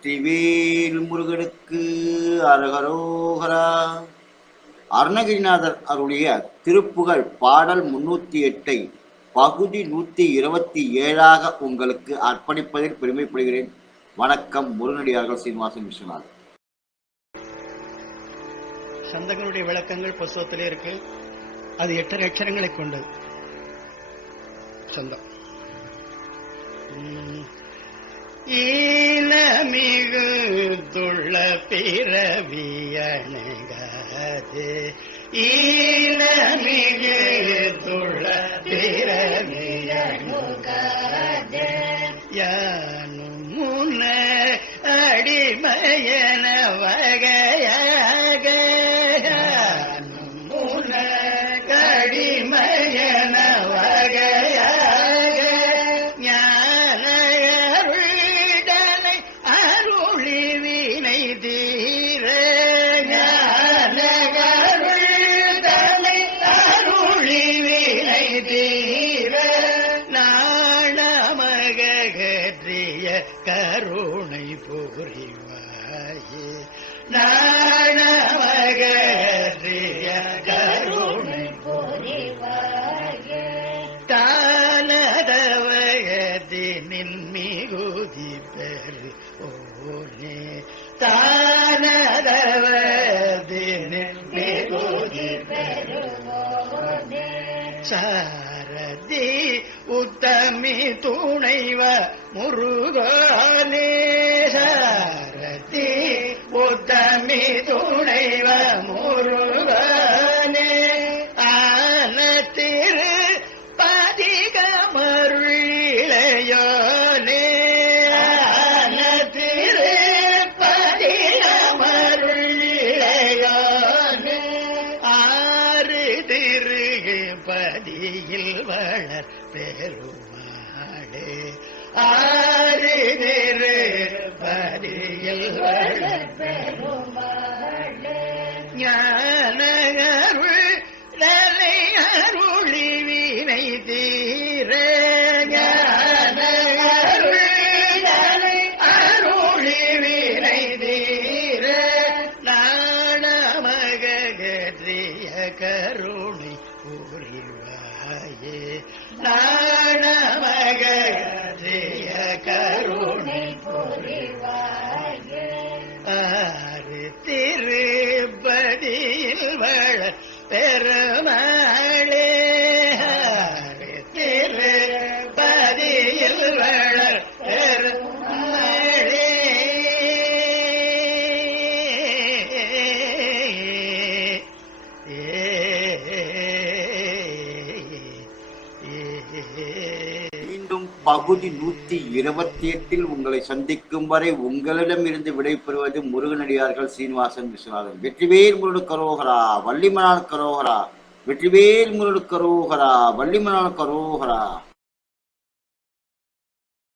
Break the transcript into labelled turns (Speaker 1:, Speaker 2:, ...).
Speaker 1: வெற்றிவேல் முருகனுக்கு அரகரோகரா. அருணகிரிநாதர் அருளிய திருப்புகழ் பாடல் முன்னூத்தி எட்டை பகுதி நூத்தி இருபத்தி ஏழாக உங்களுக்கு அர்ப்பணிப்பதில் பெருமைப்படுகிறேன். வணக்கம் முருகனடியார்கள் சீனிவாசன் விஸ்வநாதன்.
Speaker 2: சந்தங்களுடைய விளக்கங்கள் புஸ்தகத்திலே இருக்கு. அது எட்டரை அக்ஷரங்களை கொண்டது. சந்தம். ஏ மிகு துள்ள பிறவியணுகாது. ஈனமிகு துள்ள பிறவியணுகாது. யானும் முன அடிமையே கருணை புரிவாயே. நாணமகற்றிய கருணை தானதவகதினின் மிகுதி பெரு ஓனே தானதவதி மிகுதி பெரு ஓனே சா சாரதி உத்தமி துணைவ முருகா. பதியில் வளர் பெருமாளே. ஆறு திரு பதியில் வளர் தீர ஞான அருள் நலை அருளி வினை தீர. கருணை புரிவாயே நாணமகற்றிய கருணை ஆறு திருப்பதியில் வள பெருமாளே
Speaker 1: பகுதி நூத்தி இருபத்தி எட்டில் உங்களை சந்திக்கும் வரை உங்களிடமிருந்து விடைபெறுவது முருகனடியார்கள் சீனிவாசன் விஸ்வநாதன். வெற்றிவேல் முருடு கரோகரா வள்ளிமனால் கரோகரா வெற்றிவேல் முருடு கரோகரா வள்ளிமனால் கரோகரா.